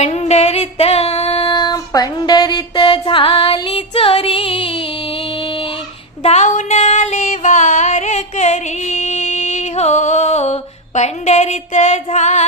पंढरीत पंढरीत झाली चोरी. धावून आले वार करी हो पंढरीत झाली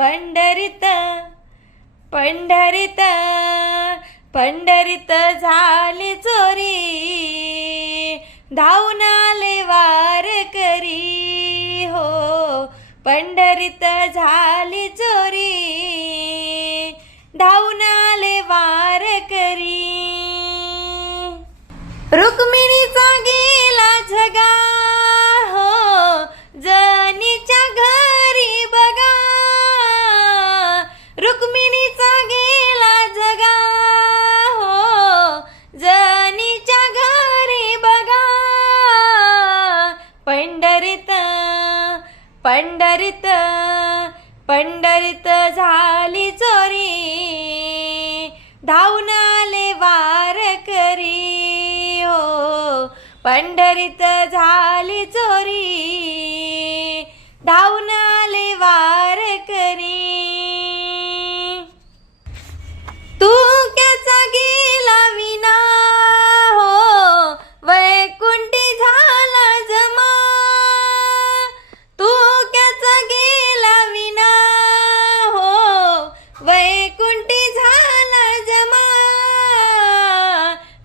पंढरीत पंढरीत पंढरीत झाली चोरी. धावून आले वार करी. हो पंढरीत झाली चोरी. धावून आले वार करी. रुक्मिणीचा गेला जगा. पंढरीत पंढरीत पंढरीत झाली चोरी. धावून आले वार करी हो. पंढरीत झाली चोरी.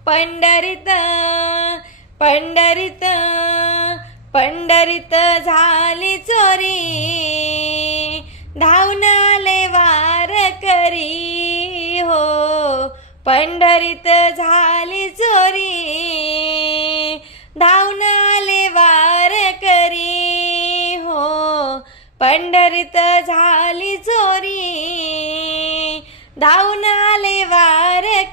पंढरीत पंढरीत पंढरीत झाली चोरी. धावून आले वार करी हो. पंढरीत झाली चोरी. धावून आले वार करी हो. पंढरीत झाली चोरी. धावून आले वार